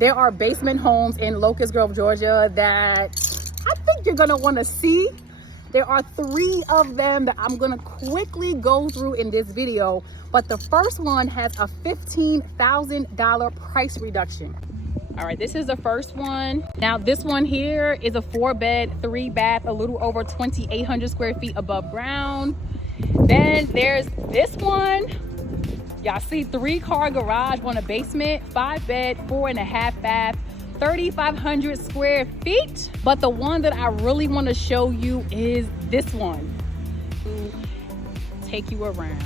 There are basement homes in Locust Grove, Georgia that I think you're gonna wanna see. There are 3 of them that I'm gonna quickly go through in this video, but the first one has a $15,000 price reduction. All right, this is the first one. Now this one here is a 4-bed, 3-bath, a little over 2,800 square feet above ground. Then there's this one. Y'all see 3-car garage on a basement, 5-bed, 4.5 bath, 3,500 square feet. But the one that I really want to show you is this one. Take you around.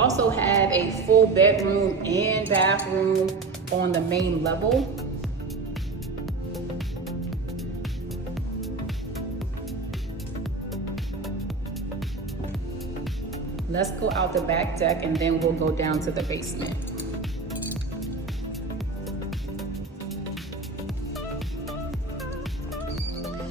Also have a full bedroom and bathroom on the main level. Let's go out the back deck and then we'll go down to the basement.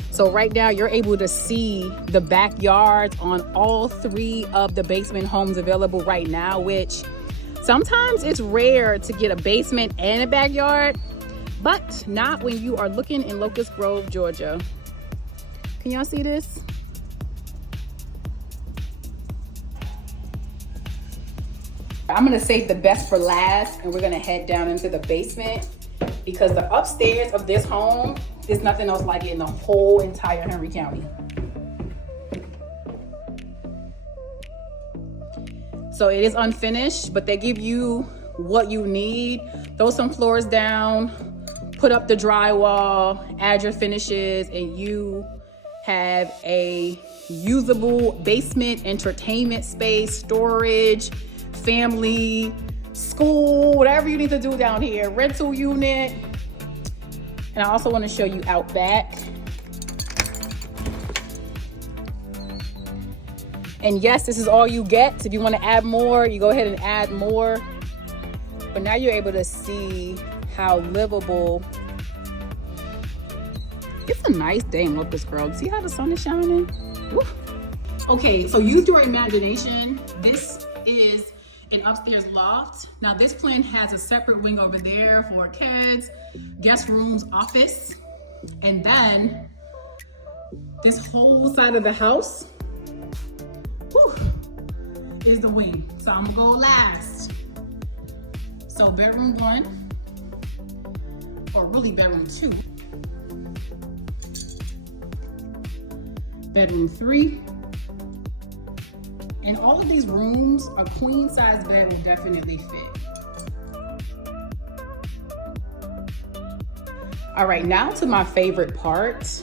So right now you're able to see the backyards on all 3 of the basement homes available right now, which sometimes it's rare to get a basement and a backyard, but not when you are looking in Locust Grove, Georgia. Can y'all see this? I'm gonna save the best for last and we're gonna head down into the basement because the upstairs of this home, there's nothing else like it in the whole entire Henry County. So it is unfinished, but they give you what you need. Throw some floors down, put up the drywall, add your finishes, and you have a usable basement, entertainment space, storage, family, school, whatever you need to do down here, rental unit. And I also want to show you out back. And yes, this is all you get. If you want to add more, you go ahead and add more. But now you're able to see how livable. It's a nice day in Locust Grove. See how the sun is shining? Woo. Okay, so use your imagination. This is an upstairs loft. Now this plan has a separate wing over there for kids, guest rooms, office, and then this whole side of the house is the wing. So I'm gonna go last. So bedroom 1, or really bedroom 2, bedroom 3. And all of these rooms, a queen size bed will definitely fit. All right, now to my favorite part.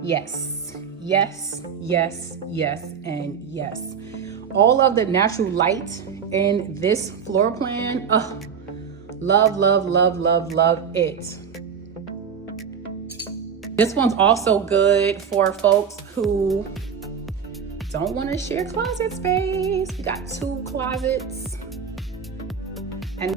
Yes, yes, yes, yes, and yes. All of the natural light in this floor plan, love, love, love, love, love it. This one's also good for folks who don't want to share closet space. We got 2 closets. And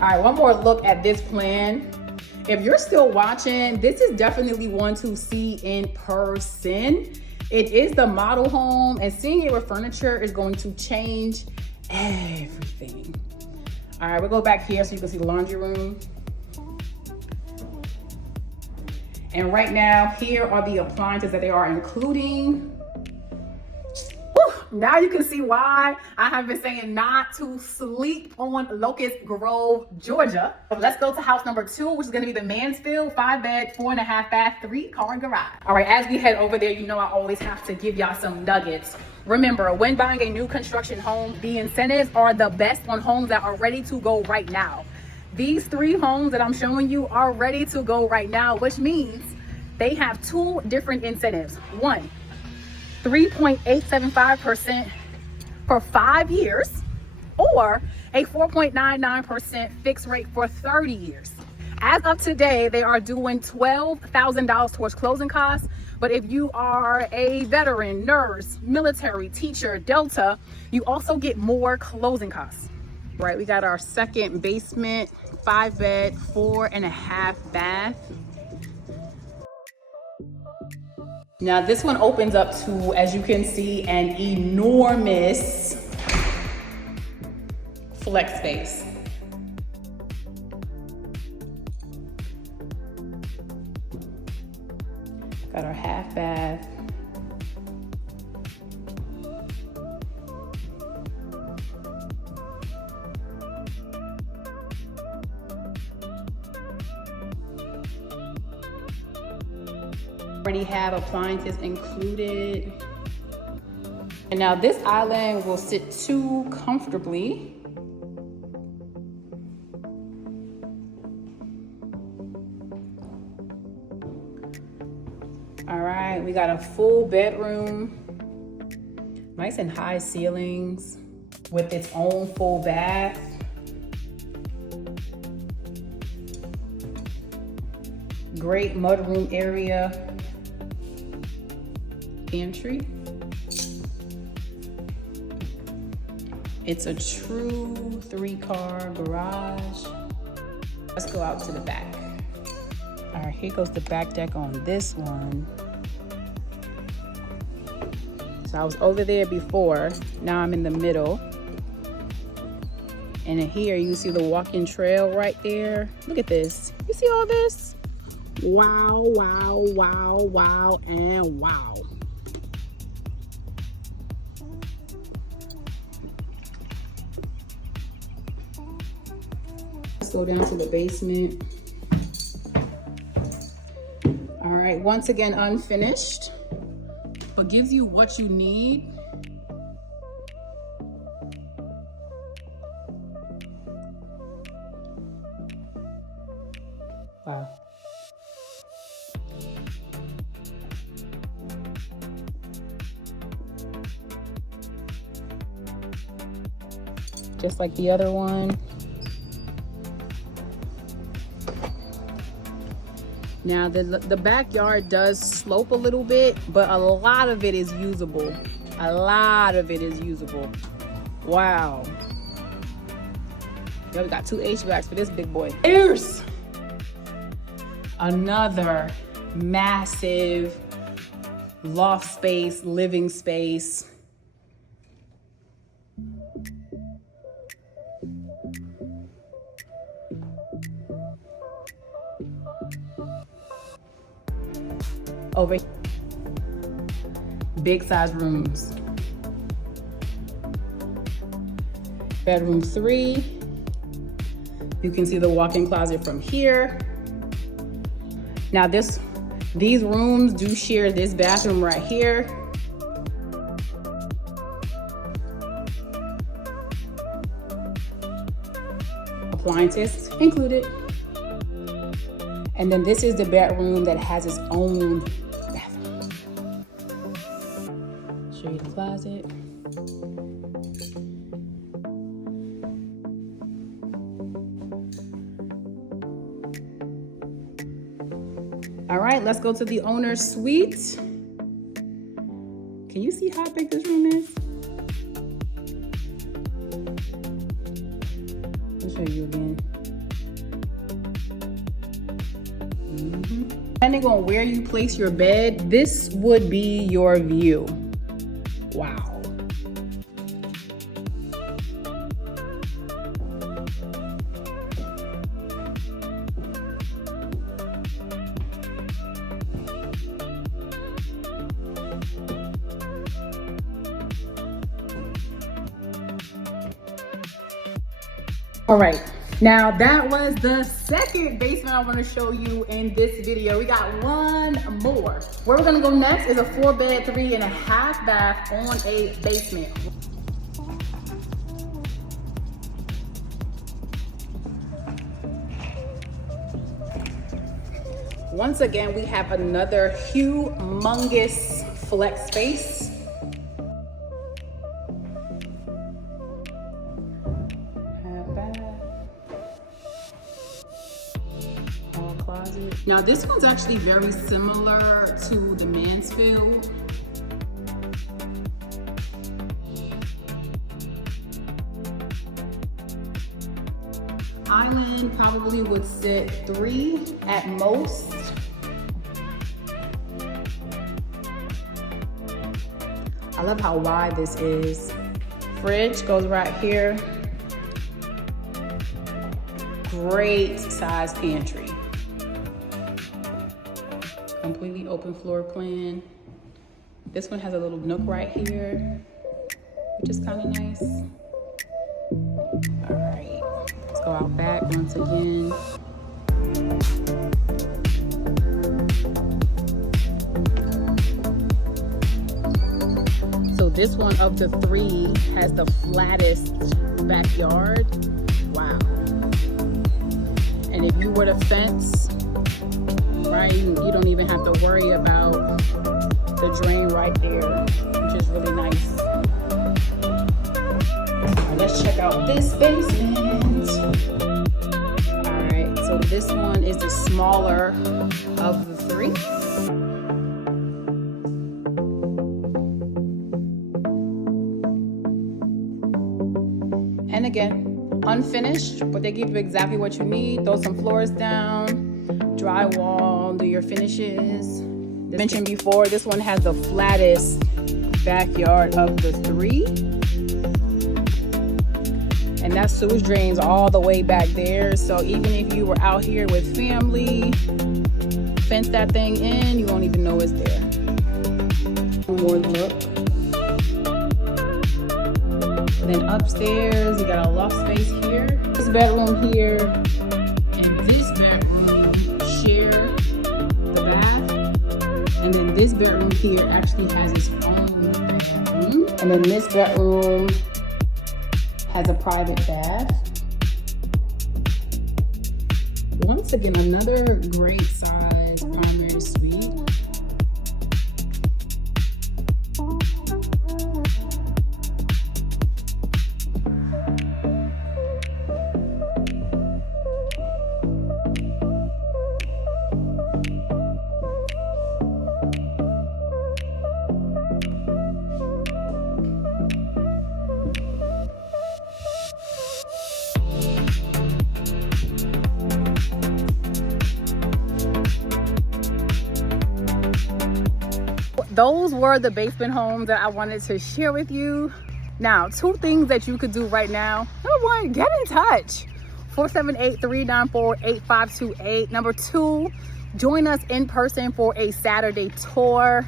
all right, one more look at this plan. If you're still watching, this is definitely one to see in person. It is the model home, and seeing it with furniture is going to change everything. All right, we'll go back here so you can see the laundry room. And right now, here are the appliances that they are including. Woo, Now you can see why I have been saying not to sleep on Locust Grove, Georgia. Let's go to house number 2, which is going to be the Mansfield 5-bed, 4.5 bath, 3-car garage. All right, as we head over there, you know I always have to give y'all some nuggets. Remember, when buying a new construction home, the incentives are the best on homes that are ready to go right now. These 3 homes that I'm showing you are ready to go right now, which means they have 2 different incentives. One, 3.875% for 5 years, or a 4.99% fixed rate for 30 years. As of today, they are doing $12,000 towards closing costs. But if you are a veteran, nurse, military, teacher, Delta, you also get more closing costs. Right, we got our second basement, 5-bed, 4.5 bath. Now this one opens up to, as you can see, an enormous flex space. Got our half bath. Already have appliances included. And now this island will sit 2 comfortably. All right, we got a full bedroom, nice and high ceilings with its own full bath. Great mudroom area. Pantry. It's a true 3-car garage. Let's go out to the back. All right, here goes the back deck on this one. So I was over there before, now I'm in the middle. And here you see the walking trail right there. Look at this, you see all this? Wow, wow, wow, wow, and wow. Let's go down to the basement. All right, once again, unfinished, but gives you what you need. Wow. Just like the other one. Now the backyard does slope a little bit, but a lot of it is usable. A lot of it is usable. Wow. Yeah, we got 2 HVACs for this big boy. Here's another massive loft space, living space. Over big size rooms. Bedroom 3. You can see the walk-in closet from here. Now these rooms do share this bathroom right here. Appliances included. And then this is the bedroom that has its own bathroom. Show you the closet. All right, let's go to the owner's suite. Can you see how big this room is? I'll show you again. Depending on where you place your bed, this would be your view. Wow. All right, now that was the second basement I want to show you in this video. We got one more. Where we're gonna go next is a 4-bed, 3.5 bath on a basement. Once again, we have another humongous flex space. Now this one's actually very similar to the Mansfield. Island probably would sit 3 at most. I love how wide this is. Fridge goes right here. Great size pantry. Completely open floor plan. This one has a little nook right here, which is kind of nice. All right, let's go out back once again. So this one of the 3 has the flattest backyard. Wow. And if you were to fence, right, you don't even have to worry about the drain right there, which is really nice. All right, let's check out this basement. All right, so this one is the smaller of the 3. And again, unfinished, but they give you exactly what you need. Throw some floors down, drywall, do your finishes. As mentioned before, this one has the flattest backyard of the 3. And that sewage drains all the way back there. So even if you were out here with family, fence that thing in, you won't even know it's there. One more look. And then upstairs, you got a loft space here. This bedroom here and this bedroom share the bath. And then this bedroom here actually has its own bedroom. And then this bedroom has a private bath. Once again, another great size primary suite. Those were the basement homes that I wanted to share with you. Now, 2 things that you could do right now. Number 1, get in touch. 478-394-8528. Number 2, join us in person for a Saturday tour.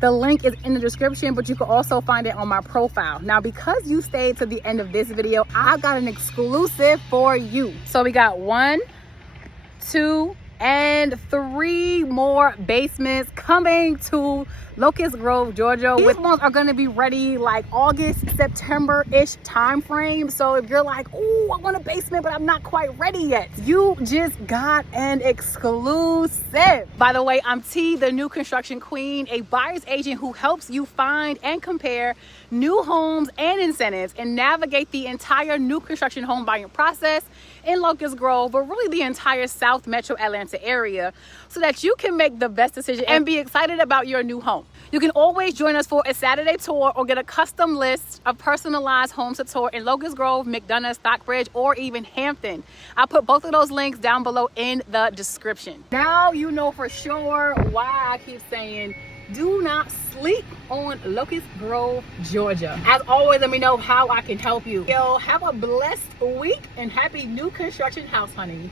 The link is in the description, but you can also find it on my profile. Now, because you stayed to the end of this video, I've got an exclusive for you. So we got 1, 2, and 3 more basements coming to Locust Grove, Georgia. These ones are gonna be ready like August, September-ish time frame. So if you're like, oh, I want a basement, but I'm not quite ready yet, you just got an exclusive. By the way, I'm T, the new construction queen, a buyer's agent who helps you find and compare new homes and incentives and navigate the entire new construction home buying process in Locust Grove, but really the entire South Metro Atlanta area, so that you can make the best decision and be excited about your new home. You can always join us for a Saturday tour or get a custom list of personalized homes to tour in Locust Grove, McDonough, Stockbridge, or even Hampton. I'll put both of those links down below in the description. Now you know for sure why I keep saying do not sleep on Locust Grove, Georgia. As always, let me know how I can help you. Yo, have a blessed week and happy new construction house hunting.